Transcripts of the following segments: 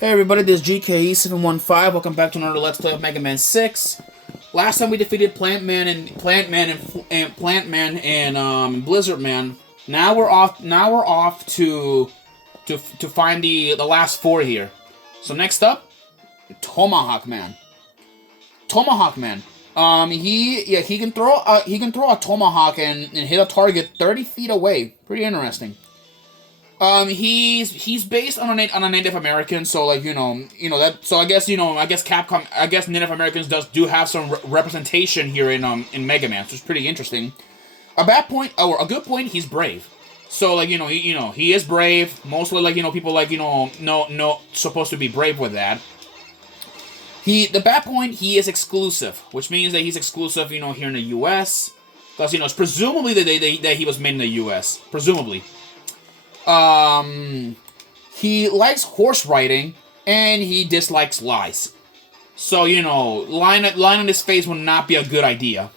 Hey everybody, this is GKE715. Welcome back to another Let's Play of Mega Man 6. Last time we defeated Plant Man and Blizzard Man. Now we're off to find the last four here. So next up, Tomahawk Man. Tomahawk Man. He can throw a tomahawk and hit a target 30 feet away. Pretty interesting. He's based on a Native American, so like you know that. So I guess Capcom, I guess Native Americans do have some representation here in Mega Man, which is pretty interesting. A bad point or a good point, he's brave. So like he is brave. Mostly like people like no supposed to be brave with that. The bad point, he is exclusive, which means that he's exclusive here in the U.S. because it's presumably that he was made in the U.S. presumably. He likes horse riding, and he dislikes lies. So, lying on his face would not be a good idea.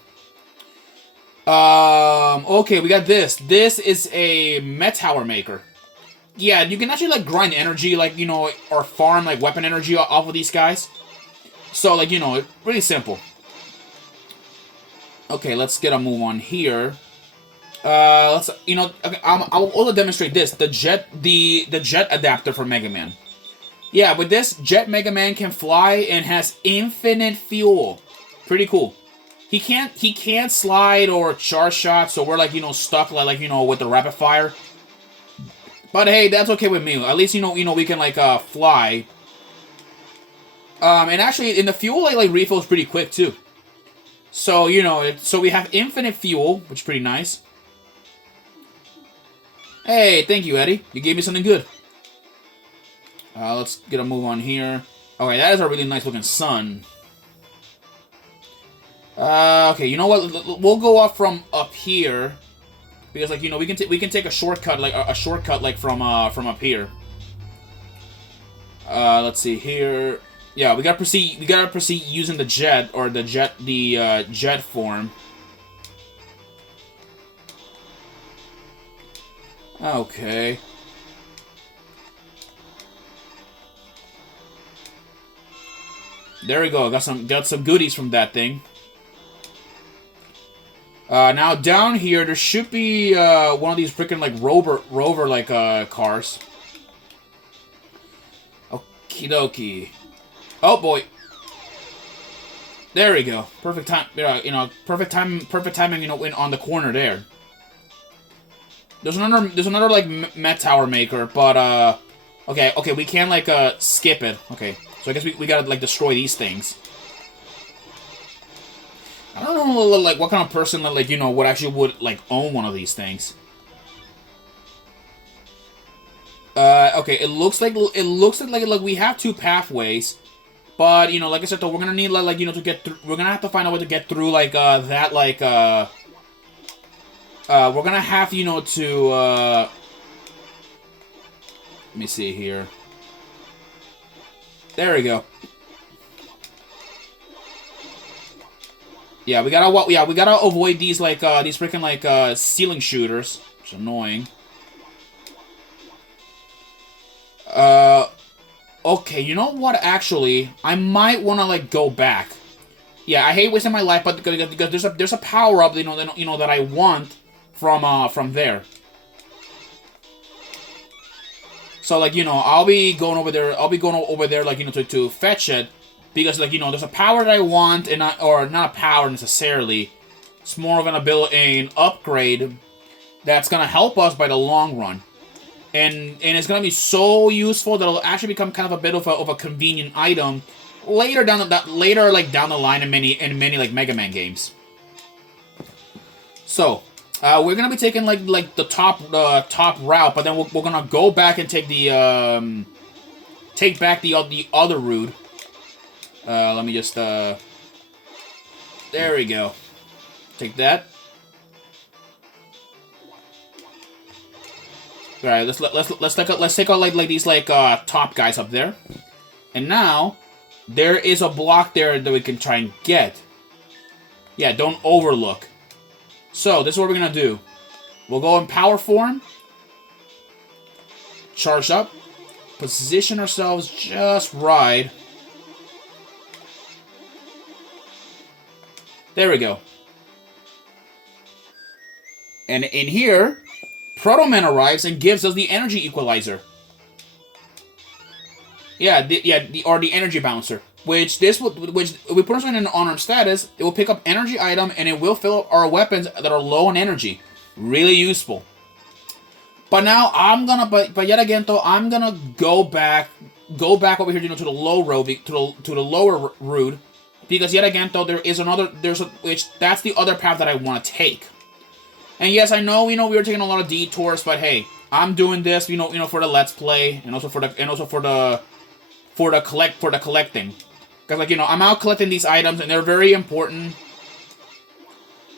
Okay, we got this. This is a Metower Maker. Yeah, you can actually, grind energy, or farm, weapon energy off of these guys. So, really simple. Okay, let's get a move on here. Let's I'll also demonstrate this, the jet adapter for Mega Man. Yeah, with this, Jet Mega Man can fly and has infinite fuel. Pretty cool. He can't slide or charge shots, so we're stuck with the rapid fire. But hey, that's okay with me. At least we can fly. And actually in the fuel refill is pretty quick too. So so we have infinite fuel, which is pretty nice. Hey, thank you, Eddie. You gave me something good. Let's get a move on here. Okay, that is a really nice looking sun. Okay, you know what? We'll go up from up here because we can take a shortcut from up here. Let's see here. Yeah, we gotta proceed using the jet or the jet form. Okay. There we go. Got some goodies from that thing. Now down here there should be one of these freaking rover cars. Okie dokie. Oh boy. There we go. Perfect time. Perfect timing. On the corner there. There's another Met Tower Maker, but okay, we can skip it. Okay, so I guess we gotta destroy these things. I don't know what kind of person would actually own one of these things. Okay, it looks like we have two pathways, but like I said though, we're gonna need to get through. We're gonna have to find a way to get through that we're gonna have, to, let me see here. There we go. Yeah, we gotta avoid these, these freaking, ceiling shooters, which is annoying. Okay, you know what, actually, I might wanna, go back. Yeah, I hate wasting my life, but because there's a power-up, that I want from there. So I'll be going over there. To fetch it because there's a power that I want or not a power necessarily. It's more of an upgrade that's gonna help us by the long run, and it's gonna be so useful that it'll actually become kind of a bit of a convenient item later down the line in many Mega Man games. So. We're gonna be taking the top route, but then we're gonna go back and take back the other route. Let me just there we go. Take that. All right, let's take out these top guys up there, and now there is a block there that we can try and get. Yeah, don't overlook. So, this is what we're going to do. We'll go in power form. Charge up. position ourselves just right. There we go. And in here, Proto Man arrives and gives us the energy equalizer. Yeah, the energy bouncer. Which if we put ourselves in an unarmed status, it will pick up energy item and it will fill up our weapons that are low on energy. Really useful. But now but yet again though, I'm gonna go back over here, to the low road, to the lower route, because yet again though that's the other path that I want to take. And yes, I know, we were taking a lot of detours, but hey, I'm doing this, for the let's play, and also for the collecting, because I'm out collecting these items and they're very important.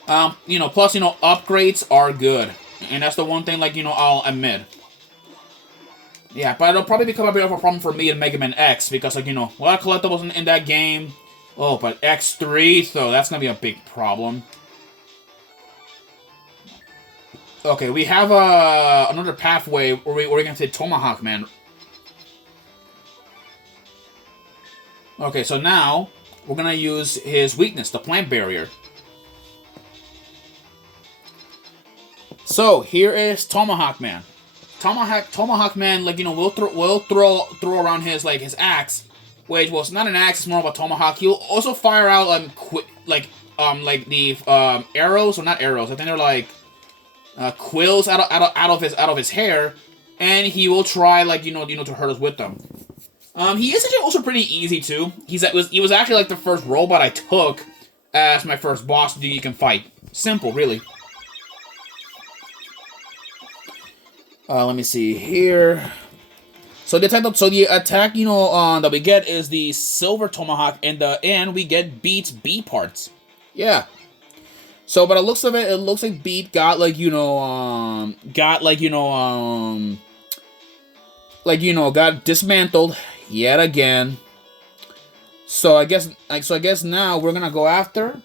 Plus upgrades are good. And that's the one thing, I'll admit. Yeah, but it'll probably become a bit of a problem for me in Mega Man X, because, a lot of collectibles in that game. Oh, but X3, though, that's gonna be a big problem. Okay, we have another pathway where we're gonna take Tomahawk Man. Okay, so now, we're gonna use his weakness, the plant barrier. So here is Tomahawk Man. Tomahawk Man, will throw around his axe, which was not an axe, it's more of a tomahawk. He'll also fire out the arrows, or not arrows. I think they're quills out of his hair, and he will try to hurt us with them. He is actually also pretty easy too. He was actually the first robot I took as my first boss that you can fight. Simple, really. Let me see here. So the attack, that we get is the Silver Tomahawk, and we get Beat's B parts. Yeah. So, by the looks of it, it looks like Beat got got dismantled yet again. So I guess now we're gonna go after.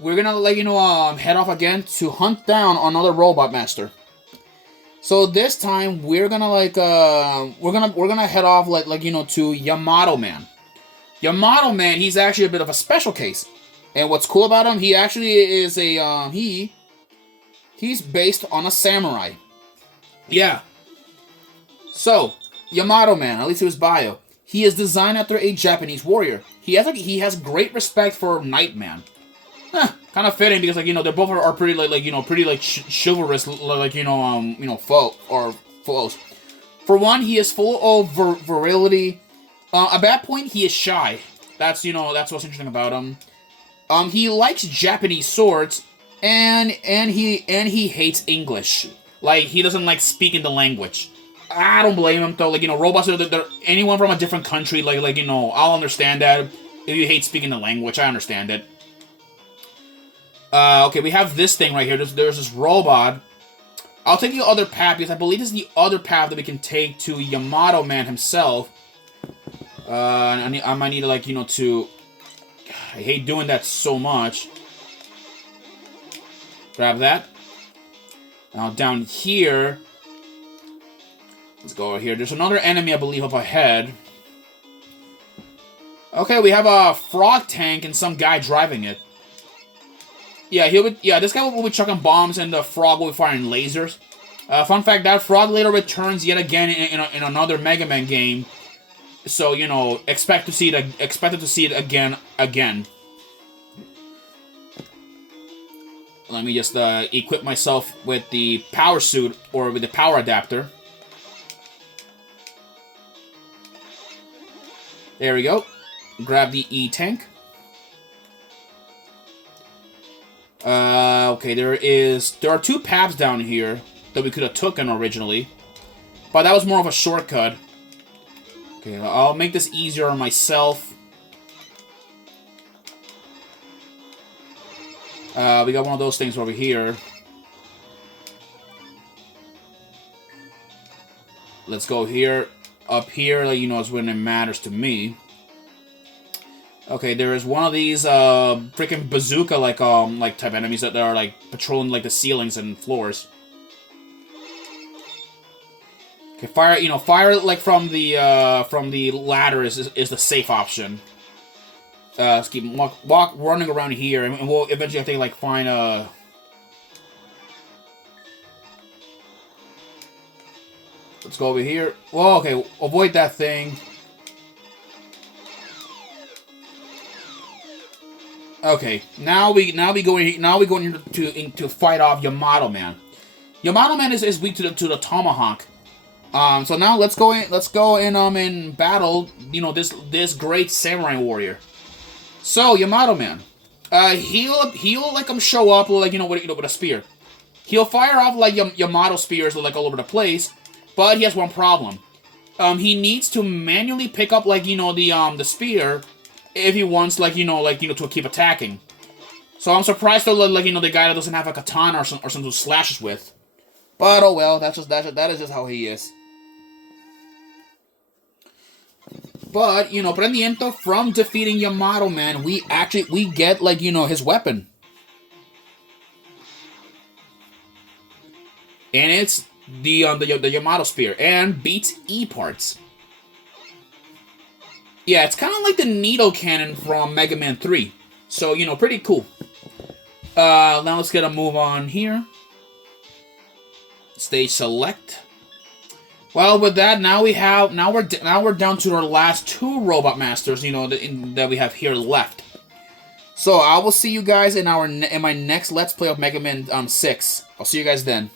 We're gonna head off again to hunt down another Robot Master. So this time we're gonna we're gonna head off to Yamato Man. Yamato Man, he's actually a bit of a special case, and what's cool about him, he actually is he's based on a samurai. Yeah. So Yamato Man, at least to his bio, he is designed after a Japanese warrior. He has great respect for Nightman. Kind of fitting because they both are pretty chivalrous foes. For one, he is full of virility. At that point, he is shy. That's what's interesting about him. He likes Japanese swords, and he hates English. He doesn't like speaking the language. I don't blame him though. Robots they're anyone from a different country. I'll understand that if you hate speaking the language. I understand it. Okay, we have this thing right here. There's this robot. I'll take the other path because I believe this is the other path that we can take to Yamato Man himself. I might need to I hate doing that so much. Grab that. Now down here. Let's go over here. There's another enemy, I believe, up ahead. Okay, we have a frog tank and some guy driving it. Yeah, this guy will be chucking bombs and the frog will be firing lasers. Fun fact, that frog later returns yet again in another Mega Man game. So, expected to see it again. Let me just equip myself with the power suit or with the power adapter. There we go. Grab the E-Tank. Okay, there are two paths down here that we could have taken originally, but that was more of a shortcut. Okay, I'll make this easier on myself. We got one of those things over here. Let's go here. Up here, is when it matters to me. Okay, there is one of these freaking bazooka type enemies that are patrolling the ceilings and floors. Okay, fire. Fire like from the ladder is the safe option. Let's keep running around here, and we'll eventually have to like find a. Let's go over here. Well, okay, avoid that thing. Okay, now we going to fight off Yamato Man. Yamato Man is weak to the tomahawk. So now let's go in battle. This great samurai warrior. So Yamato Man, he'll like show up like with a spear. He'll fire off like Yamato spears like all over the place, but he has one problem. He needs to manually pick up like the spear if he wants like to keep attacking. So I'm surprised though like the guy that doesn't have a katana or something to slashes with. But oh well, that is just how he is. But Prendiento, from defeating Yamato Man, we get like his weapon. And it's the Yamato spear and beats E parts. Yeah, it's kind of like the needle cannon from Mega Man 3. So, pretty cool. Now let's get a move on here. Stage select. Well, with that, now we're down to our last 2 Robot Masters, that we have here left. So, I will see you guys in my next Let's Play of Mega Man 6. I'll see you guys then.